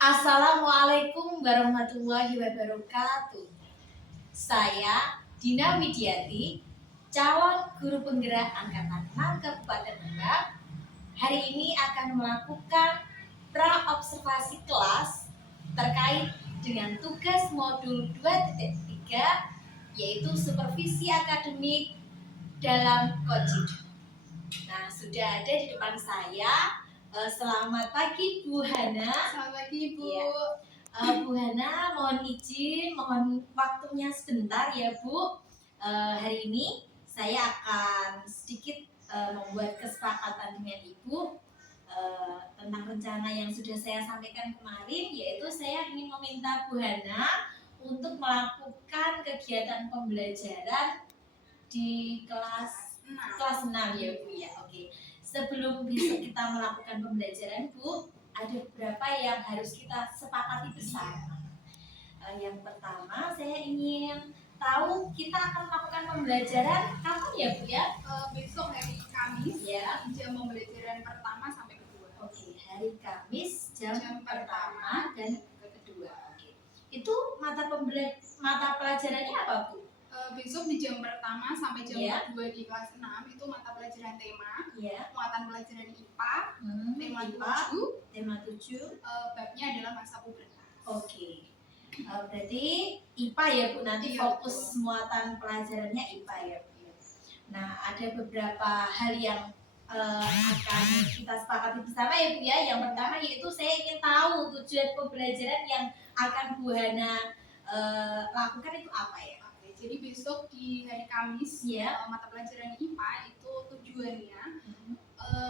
Assalamualaikum warahmatullahi wabarakatuh. Saya Dina Widiati, calon guru penggerak Angkatan 6 Kabupaten Rembang. Hari ini akan melakukan pra-observasi kelas terkait dengan tugas modul 2.3, yaitu supervisi akademik dalam Kojib. Nah, sudah ada di depan saya. Selamat pagi Bu Hana. Selamat pagi Bu. Ya. Bu Hana, mohon izin, mohon waktunya sebentar ya Bu. Hari ini saya akan sedikit membuat kesepakatan dengan Ibu tentang rencana yang sudah saya sampaikan kemarin, yaitu saya ingin meminta Bu Hana untuk melakukan kegiatan pembelajaran di kelas 6 ya Bu ya. Oke. Sebelum besok kita melakukan pembelajaran Bu, ada beberapa yang harus kita sepakati bersama. Yang pertama saya ingin tahu kita akan melakukan pembelajaran kapan ya Bu ya? Besok hari Kamis ya, jam pembelajaran pertama sampai kedua. Oke, hari Kamis jam pertama dan kedua. Oke. Itu mata pelajarannya apa Bu? Besok di jam pertama sampai jam Ya. kedua di kelas 6 itu mata pelajaran tema, Ya. muatan pelajaran IPA, tema IPA, 7, tema 7. babnya adalah masa pubertas. Oke. Berarti IPA ya Bu, nanti Iya, fokus betul. muatan pelajarannya IPA ya Bu. Nah, ada beberapa hal yang akan kita sepakati bersama ya Bu ya. Yang pertama yaitu saya ingin tahu tujuan pembelajaran yang akan Bu Hana lakukan itu apa ya? Oke, jadi besok di hari Kamis Ya. mata pelajaran IPA itu tujuannya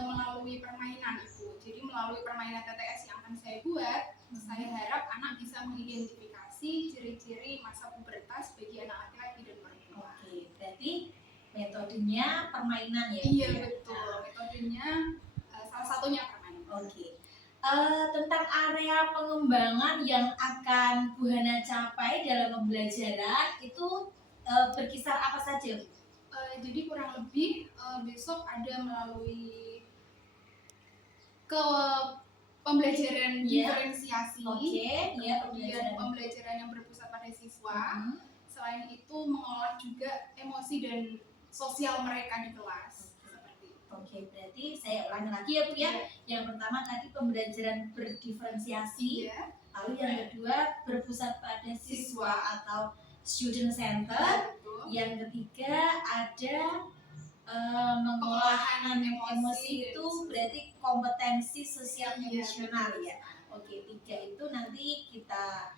melalui permainan Ibu. Jadi melalui permainan TTS yang akan saya buat, saya harap anak bisa mengidentifikasi ciri-ciri masa pubertas bagi anak laki-laki dan perempuan. Oke, berarti metodenya permainan ya? Iya betul, metodenya salah satunya permainan. Oke. Tentang area pengembangan yang akan Bu Hana capai dalam pembelajaran itu berkisar apa saja? Jadi kurang lebih besok ada melalui ke pembelajaran diferensiasi, kemudian pembelajaran yang berpusat pada siswa. Selain itu mengolah juga emosi dan sosial mereka di kelas. Oke, berarti saya ulangi lagi ya Bu ya. Yang pertama tadi pembelajaran berdiferensiasi, lalu yang kedua berpusat pada siswa atau student center. Yang ketiga ada mengolahan emosi itu berarti kompetensi sosial emosional ya. Oke, 3 itu nanti kita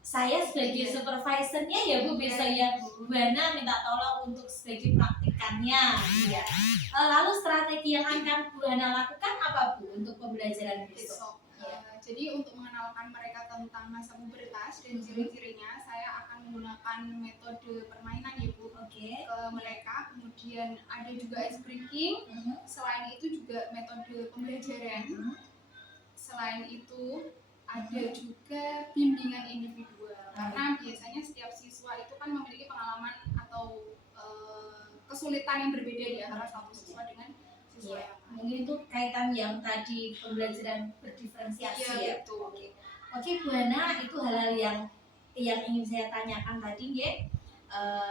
saya sebagai supervisornya ya Bu, besok ya Bu Hana minta tolong untuk sebagai praktikannya ya. Lalu strategi yang akan Bu Hana lakukan apa Bu untuk pembelajaran besok? Jadi untuk mengenalkan mereka tentang masa pubertas dan ciri-cirinya, saya akan menggunakan metode permainan ya Bu ke mereka. Kemudian ada juga ice breaking. Selain itu juga metode pembelajaran. Selain itu ada juga bimbingan individual. Karena biasanya setiap siswa itu kan memiliki pengalaman atau kesulitan yang berbeda di antara satu siswa dengan siswa yang lain. Mungkin itu kaitan yang tadi pembelajaran berdiferensiasi ya. Betul. Oke Bu Hana, itu hal-hal yang ingin saya tanyakan tadi ya.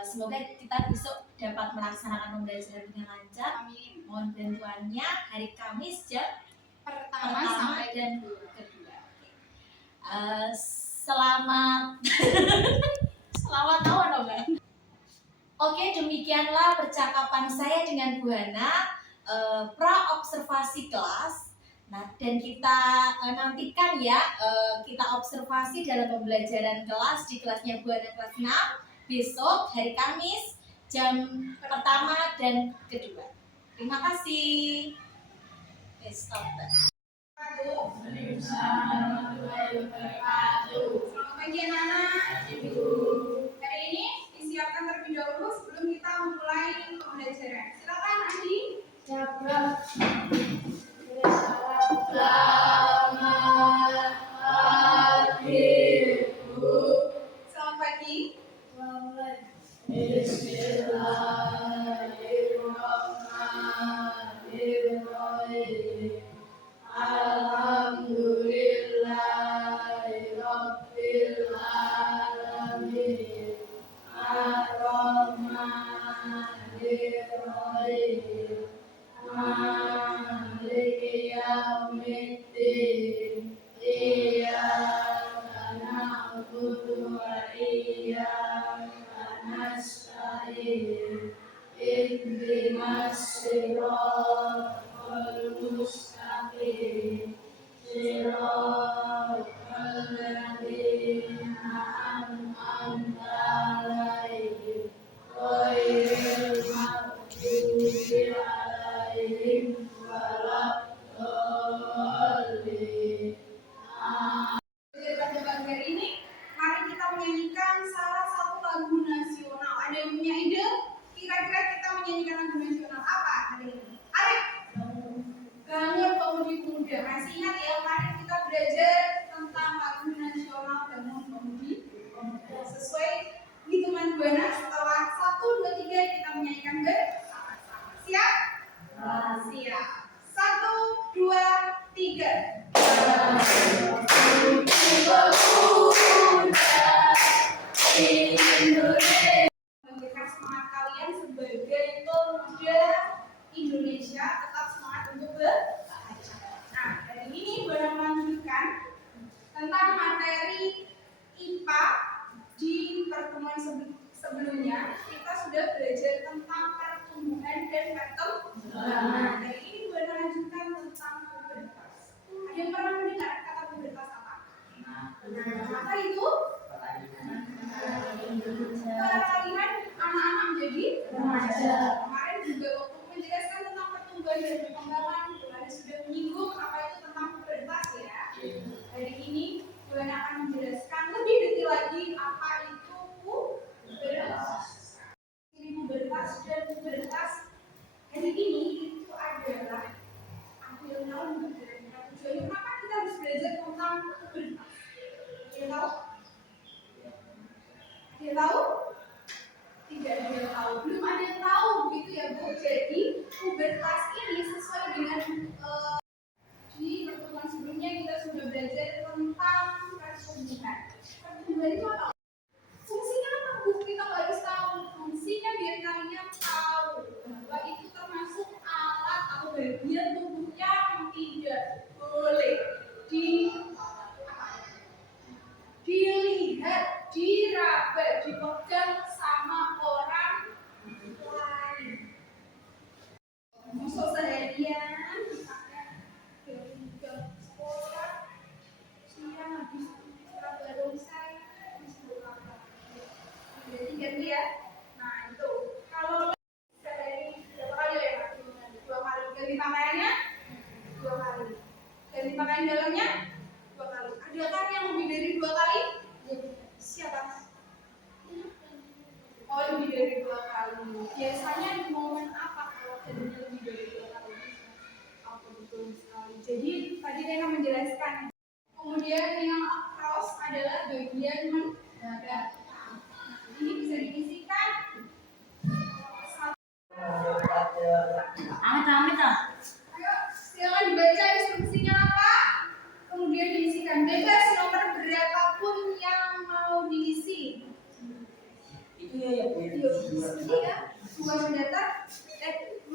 Semoga kita besok dapat melaksanakan pembelajaran dengan lancar. Amin. Mohon bantuannya hari Kamis jam pertama sampai dan kedua. Selamat selamat tahun Mbak. Oke, demikianlah percakapan saya dengan Bu Hana pra-observasi kelas. Nah, dan kita nantikan ya, kita observasi dalam pembelajaran kelas di kelasnya Bu Hana kelas 6 besok hari Kamis jam pertama dan kedua. Terima kasih. Stop. Selamat pagi anak-anak. Hari ini disiapkan terlebih dahulu sebelum kita memulai pembelajaran. Silakan Adi. Selamat pagi Bu. Selamat pagi. Bismillahirrahmanirrahim. Alhamdulillah Pada pagi hari ini, mari kita menyanyikan salah satu lagu nasional. Ada yang punya ide? Kira-kira kita menyanyikan lagu nasional apa hari ini? Arif, Bangun Pemudi Muda. Masih ingat ya, mari kita belajar tentang lagu nasional Bangun Pemudi Muda. Sesuai hitungan buana, setelah 1, 2, 3 kita menyanyikan bersama-sama. Siap? Siap. 1, 2, 3. Memberikan semangat kalian sebagai pemuda Indonesia, tetap semangat untuk belajar. Nah, hari ini Buana melanjutkan tentang materi IPA. Di pertemuan sebelumnya kita sudah belajar tentang pertumbuhan dan perkembangan. Hari ini Buana lanjutkan tentang pubertas. Ada yang pernah mendengar kata pubertas apa? Apa itu? Peralihan anak-anak menjadi remaja. Kemarin juga waktu menjelaskan tentang pertumbuhan dan perkembangan, Buana sudah menyinggung apa itu tentang pubertas ya. Hari ini Buana akan menjelaskan lebih detail lagi apa itu pubertas. Ini pubertas dan pubertas hari ini itu adalah akhir tahun 2007. Kenapa kita harus belajar tentang pubertas? Ada yang tahu? Ada yang tahu? Tidak ada yang tahu. Belum ada yang tahu begitu ya Bu. Jadi pubertas ini sesuai dengan di pertemuan sebelumnya kita sudah belajar tentang pertumbuhan. Pertumbuhan itu apa? Fungsinya apa Bu? Kita harus tahu. Fungsinya biar kalian tahu bahwa itu termasuk alat atau bagian tubuh yang tidak boleh dilihat, diraba, dipegang sama orang lain. Musuh seharian misalnya ke sekolah, siang habis istirahat barongsai, habis berapa? Jadi ganti ya. Nah itu kalau sehari berapa kali ya? 2 kali. Ganti pakaiannya 2 kali. Ganti pakaian dalamnya 2 kali. Ada kan yang lebih dari 2 kali? Siapa? Oh, lebih dari 2 kali. Biasanya di momen apa kalau jadinya lebih dari 2 kali? Oh, betul sekali. Jadi tadi Rena menjelaskan. Kemudian yang across adalah bagian mendadak. Ini bisa diisikan Amit-amit ah. Ayo, silakan dibaca instruksinya apa. Kemudian diisikan bebas nomor berapapun yang mau diisi. Itu ya Bu. Ini ya, 2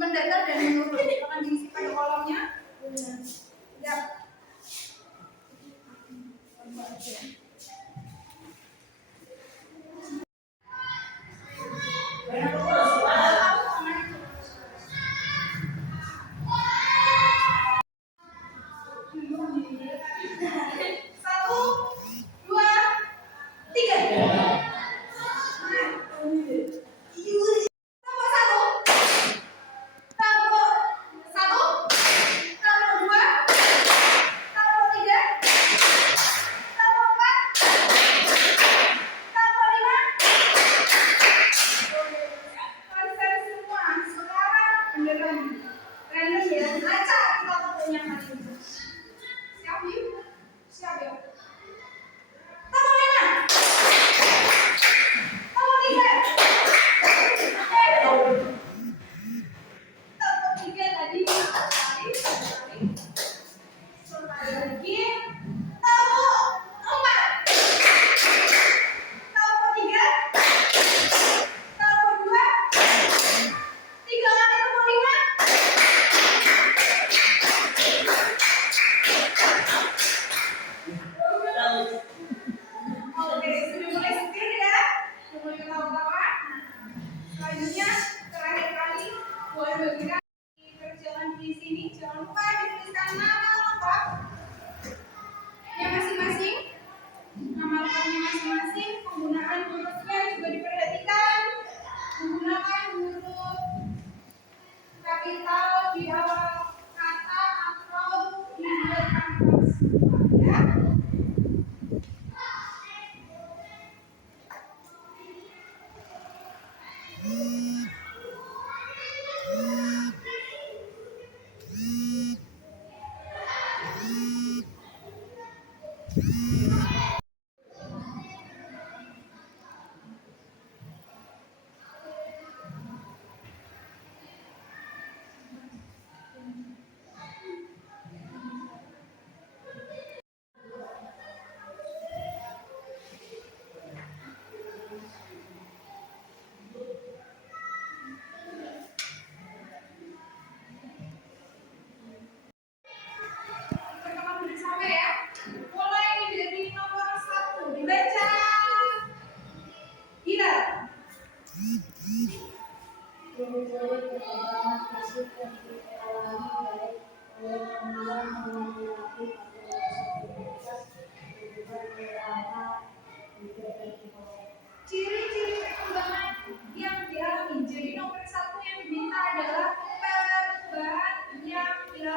mendatar dan menurun akan diisi pada kolomnya. Ya. Satu, 2, 3. Siap ya? Tambah 5. Tambah 3. Tambah 3 tadi sekali. Sekali lagi. Tambah 4. Tambah 3. Tambah 2. 3 kali tambah 5.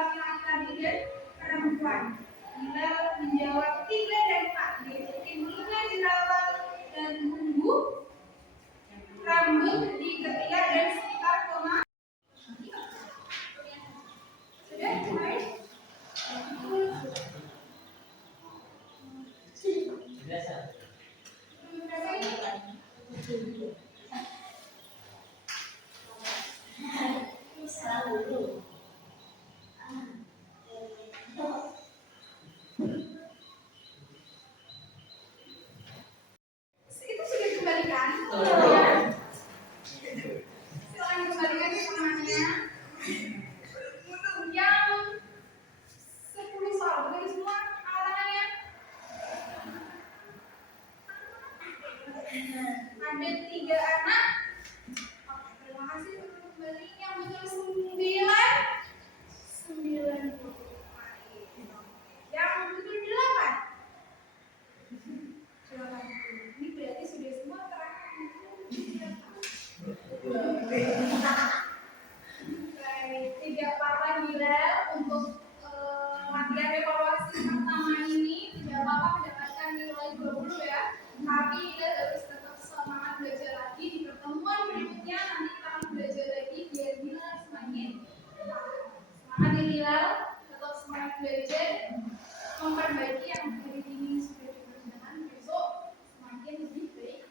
laki-laki tadi dan perempuan. Hilal menjawab 3 dan 4, yaitu timbulnya jerawat dan bumbu, rambut di ketiak dan sekitar koma. Sudah mulai? Biasa. Itu sudah dikembalikan? Iya. Silakan kembalikan ke temannya. Yang 10 soal, betul semua alatannya? Ada 3 anak. Oke, terima kasih untuk kembali. Yang betul 9. 9. Yang betul 8. Ini berarti sudah semua terakhir. Baik, tidak apa-apa Hilal untuk latihan evaluasi pertama ini tidak apa-apa mendapatkan nilai 20 ya. Tapi Hilal harus tetap semangat belajar lagi di pertemuan berikutnya. Nanti kita akan belajar lagi biar Hilal semakin semangat ya Hilal, tetap semangat belajar, memperbaiki yang hari ini sudah dikerjakan, besok semakin lebih baik.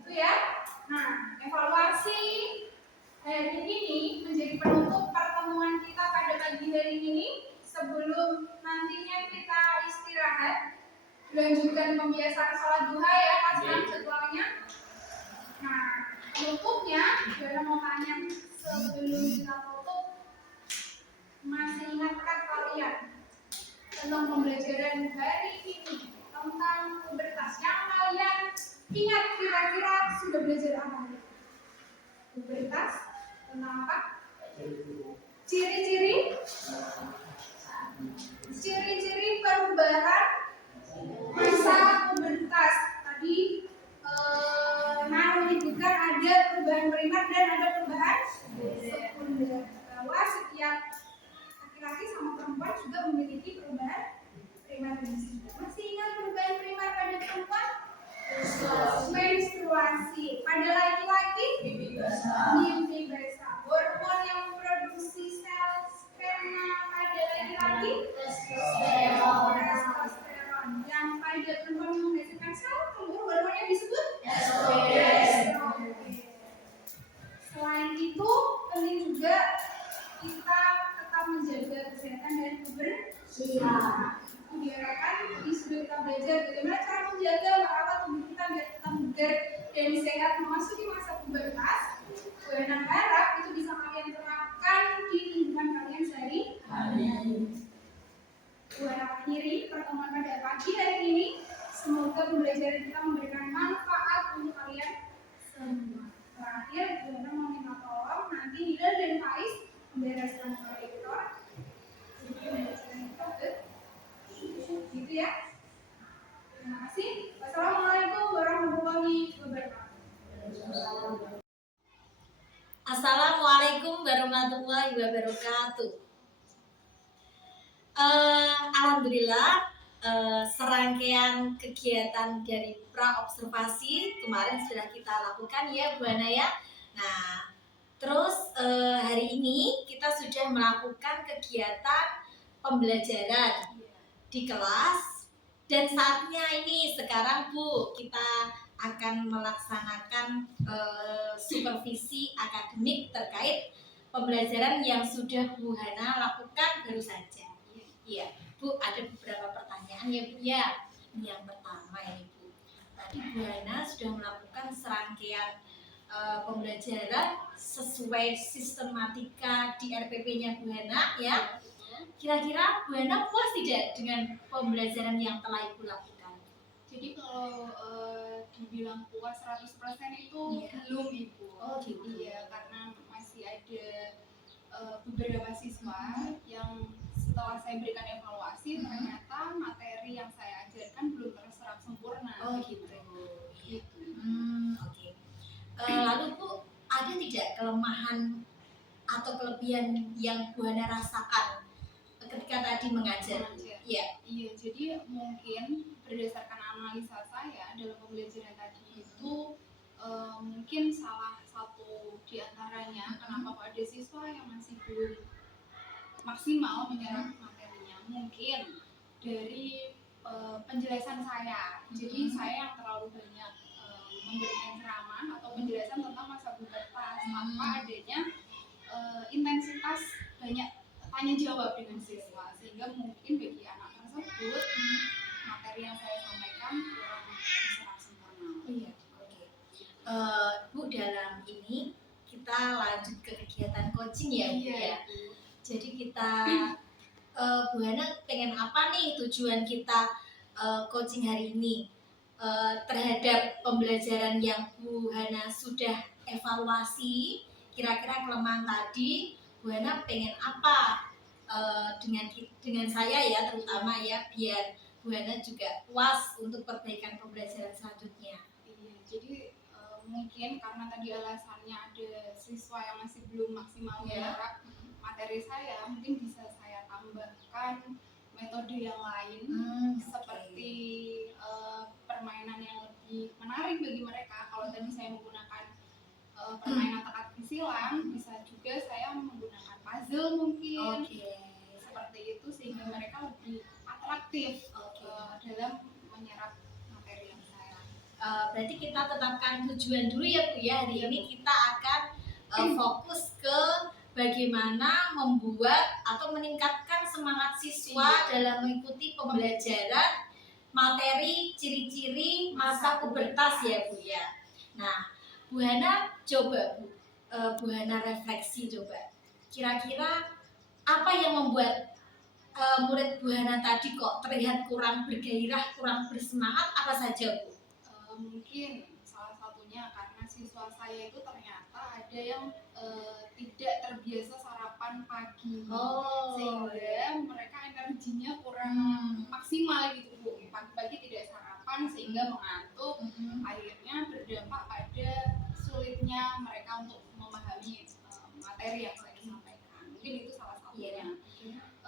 Itu ya. Nah, evaluasi hari ini menjadi penutup pertemuan kita pada pagi hari ini. Sebelum nantinya kita istirahat, lanjutkan pembiasaan sholat duha ya, kasihan jadwalnya. Nah, penutupnya, saya mau tanya sebelum kita tutup, masih ingatkah kalian tentang pembelajaran hari ini tentang pubertas yang kalian ingat kira-kira sudah belajar apa? Pubertas tentang apa? Ciri-ciri perubahan masa pubertas. Tadi menyebutkan ada perubahan primer dan ada perubahan sekunder. Bahwa setiap laki-laki sama perempuan juga memiliki perubahan primer dan sekunder. Masih ingat perubahan primer pada perempuan? Menstruasi. Pada laki-laki? Mimpi basah. Hormon yang memproduksi sel sperma pada laki-laki? Testosteron. Yang pada perempuan menghasilkan sel telur, hormonnya disebut? Estrogen. Selain itu, penting juga kita tetap menjaga kesehatan dan kebersihan. Diharapkan tadi sudah kita belajar bagaimana cara menjaga merawat tubuh kita biar tetap bugar dan sehat memasuki masa pubertas. Dan harap itu bisa kalian terapkan di lingkungan kalian sehari-hari. Buat akhiri pertemuan pada pagi hari ini, semoga pembelajaran kita memberikan manfaat untuk kalian semua. Terakhir, Buana mau minta tolong nanti Hilal dan Faiz membereskan proyektor. Jadi pembelajaran kita gitu ya. Terima kasih. Wassalamualaikum warahmatullahi wabarakatuh. Assalamualaikum warahmatullahi wabarakatuh. Alhamdulillah, serangkaian kegiatan dari pra-observasi kemarin sudah kita lakukan ya Bu Ana ya. Nah, terus hari ini kita sudah melakukan kegiatan pembelajaran di kelas, dan saatnya ini sekarang Bu kita akan melaksanakan supervisi akademik terkait pembelajaran yang sudah Bu Hana lakukan baru saja. Iya, Bu, ada beberapa pertanyaan ya Bu ya. Yang pertama ini Bu, tadi Bu Hana sudah melakukan serangkaian pembelajaran sesuai sistematika di RPP-nya Bu Hana ya. Kira-kira Bu Hana puas tidak dengan pembelajaran yang telah Ibu lakukan? Jadi kalau dibilang puas 100% itu belum Ibu. Oh gitu. Iya, karena masih ada beberapa siswa yang setelah saya berikan evaluasi ternyata materi yang saya ajarkan belum terserap sempurna. Oh gitu. Gitu. Oke. Lalu Bu, ada tidak kelemahan atau kelebihan yang Bu Hana rasakan ketika tadi mengajar? Iya. Iya, jadi mungkin berdasarkan analisa saya dalam pembelajaran tadi itu mungkin salah satu di antaranya kenapa kok ada siswa yang masih belum maksimal menyerap materinya, mungkin dari penjelasan saya. Jadi saya yang terlalu banyak memberikan ceramah atau penjelasan tentang masa pubertas tanpa adanya intensitas banyak tanya jawab dengan siswa, sehingga mungkin bagi anak tersebut materi yang saya sampaikan kurang diserap sempurna. Iya, oke. Bu, dalam ini kita lanjut ke kegiatan coaching ya, Bu ya. Jadi kita Bu Hana pengen apa nih tujuan kita coaching hari ini terhadap pembelajaran yang Bu Hana sudah evaluasi, kira-kira kelemahan tadi Bu Hana pengen apa dengan saya ya terutama ya, biar Bu Hana juga puas untuk perbaikan pembelajaran selanjutnya. Iya, jadi mungkin karena tadi alasannya ada siswa yang masih belum maksimal menyerap materi saya, mungkin bisa saya tambahkan metode yang lain seperti permainan yang lebih menarik bagi mereka. Kalau tadi saya menggunakan permainan teka-teki silang, bisa juga saya menggunakan puzzle mungkin. Seperti itu sehingga mereka lebih atraktif dalam menyerap materi yang saya. Berarti kita tetapkan tujuan dulu ya Bu ya. Hari ini kita akan fokus ke bagaimana membuat atau meningkatkan semangat siswa dalam mengikuti pembelajaran materi ciri-ciri masa pubertas ya Bu ya. Nah, Bu Hana coba Bu Hana refleksi coba. Kira-kira apa yang membuat murid Bu Hana tadi kok terlihat kurang bergairah, kurang bersemangat, apa saja Bu? Mungkin salah satunya karena siswa saya itu ternyata ada yang tidak terbiasa sarapan pagi, sehingga mereka energinya kurang maksimal gitu Bu. Pagi-pagi tidak sarapan sehingga mengantuk, akhirnya berdampak pada sulitnya mereka untuk memahami materi yang saya sampaikan. Mungkin itu salah satunya.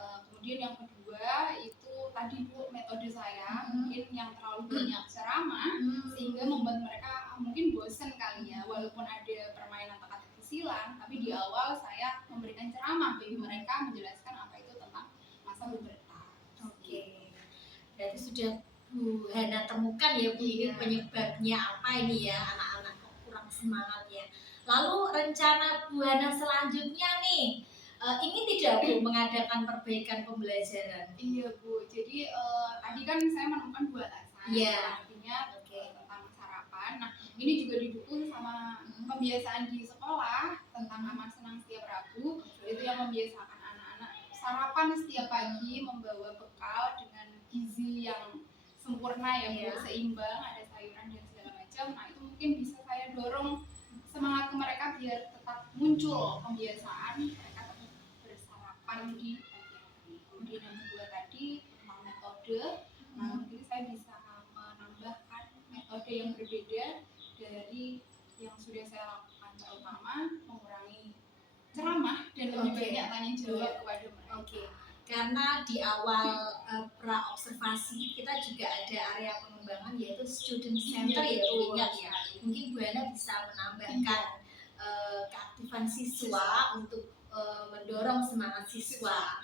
Kemudian yang kedua itu tadi Bu, metode saya mungkin yang terlalu banyak ceramah sehingga membuat mereka mungkin bosan kali ya, walaupun ada permainan teka-teki silang, tapi di awal saya memberikan ceramah bagi mereka menjelaskan apa itu tentang masa pubertas. Berarti sudah Bu Hana temukan ya Bu, ini penyebabnya apa ini ya, anak-anak kok kurang semangat ya. Lalu rencana Bu Hana selanjutnya nih, ini tidak Bu mengadakan perbaikan pembelajaran? Iya Bu, jadi tadi kan saya menemukan dua alasan. Artinya tentang sarapan. Nah, ini juga didukung sama pembiasaan di sekolah tentang amal senang setiap Rabu, itu yang membiasakan anak-anak sarapan setiap pagi, membawa bekal dengan gizi yang sempurna ya Bu, seimbang, ada sayuran dan segala macam. Nah, itu mungkin bisa saya dorong semangat ke mereka biar tetap muncul pembiasaan mereka tetap bersarapan di pagi hari. Kemudian yang kedua tadi tentang metode, nah mungkin saya bisa menambahkan metode yang berbeda dari yang sudah saya lakukan, terutama mengurangi ceramah dan lebih banyak tanya jawab kepada mereka. Karena di awal pra observasi kita juga ada area pengembangan yaitu student center ya Bu, ingat ya. Mungkin Bu Hana bisa menambahkan keaktifan siswa untuk mendorong semangat siswa.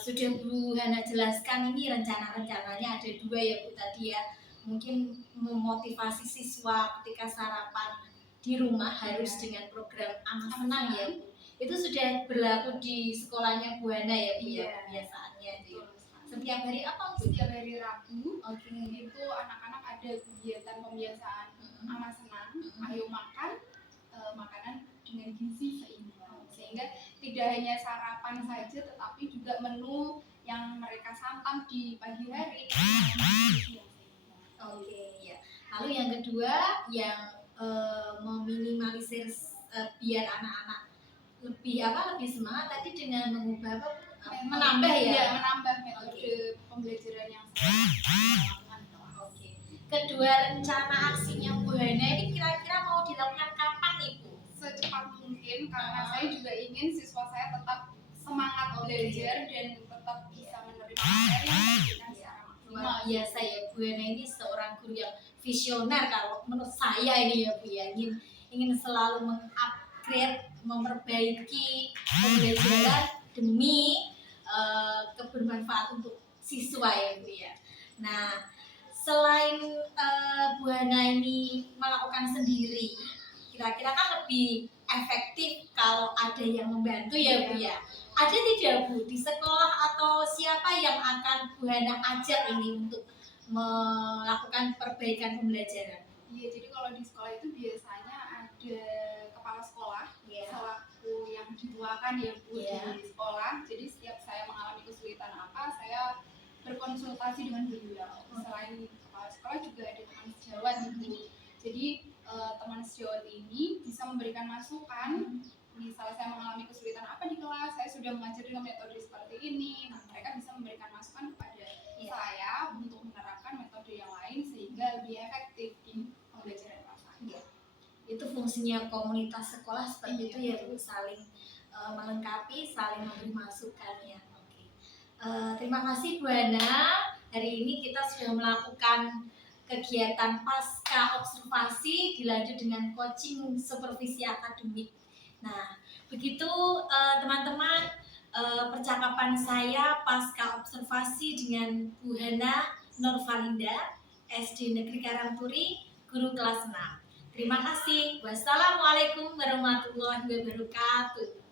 Sudah Bu Hana jelaskan ini rencana-rencananya ada dua ya Bu tadi ya. Mungkin memotivasi siswa ketika sarapan di rumah harus dengan program amal senang ya Bu. Itu sudah berlaku di sekolahnya Bu Hana ya Bu ya, kebiasaannya itu. Setiap hari apa Bu? Setiap hari Rabu itu anak-anak ada kegiatan pembiasaan amal senang, ayo makan makanan dengan gizi seimbang, sehingga tidak hanya sarapan saja tetapi juga menu yang mereka santap di pagi hari. Lalu yang kedua yang meminimalisir biar anak-anak lebih semangat tadi dengan mengubah menambah metode pembelajaran yang saya lakukan. Kedua rencana aksinya Bu Hana ini kira-kira mau dilakukan kapan nih Bu? Secepat mungkin mungkin karena saya juga ingin siswa saya tetap semangat belajar dan tetap bisa menerima materi yang diberikan secara maksimal. Luar biasa ya Bu Hana, ini seorang guru yang visioner kalau menurut saya ini ya Bu ya, ingin selalu mengupgrade, memperbaiki pembelajaran demi kebermanfaat untuk siswa ya Bu ya. Nah, selain Bu Hana ini melakukan sendiri, kira-kira kan lebih efektif kalau ada yang membantu ya Bu ya. Ada tidak Bu di sekolah atau siapa yang akan Bu Hana ajak ini untuk melakukan perbaikan pembelajaran? Iya, jadi kalau di sekolah itu biasanya ada kepala sekolah Ya. selaku yang dituakan ya Bu Iya. di sekolah. Jadi setiap saya mengalami kesulitan apa, saya berkonsultasi dengan beliau. Selain kepala sekolah juga ada teman sejawat gitu. Jadi teman sejawat ini bisa memberikan masukan. Misalnya saya mengalami kesulitan apa di kelas, saya sudah mengajar dengan metode seperti ini. Nah, mereka bisa memberikan masukan kepada saya untuk menerapkan metode yang lain sehingga lebih efektif di pembelajaran kelas saya. Itu fungsinya komunitas sekolah seperti Iya. itu ya Bu, saling melengkapi, saling memberi masukan ya. Oke. Terima kasih Bu Hana. Hari ini kita sudah melakukan kegiatan pasca observasi dilanjut dengan coaching supervisi akademik. Nah, begitu teman-teman percakapan saya pasca observasi dengan Bu Hana Nurfalinda, SD Negeri Karangturi, guru kelas 6. Terima kasih. Wassalamualaikum warahmatullahi wabarakatuh.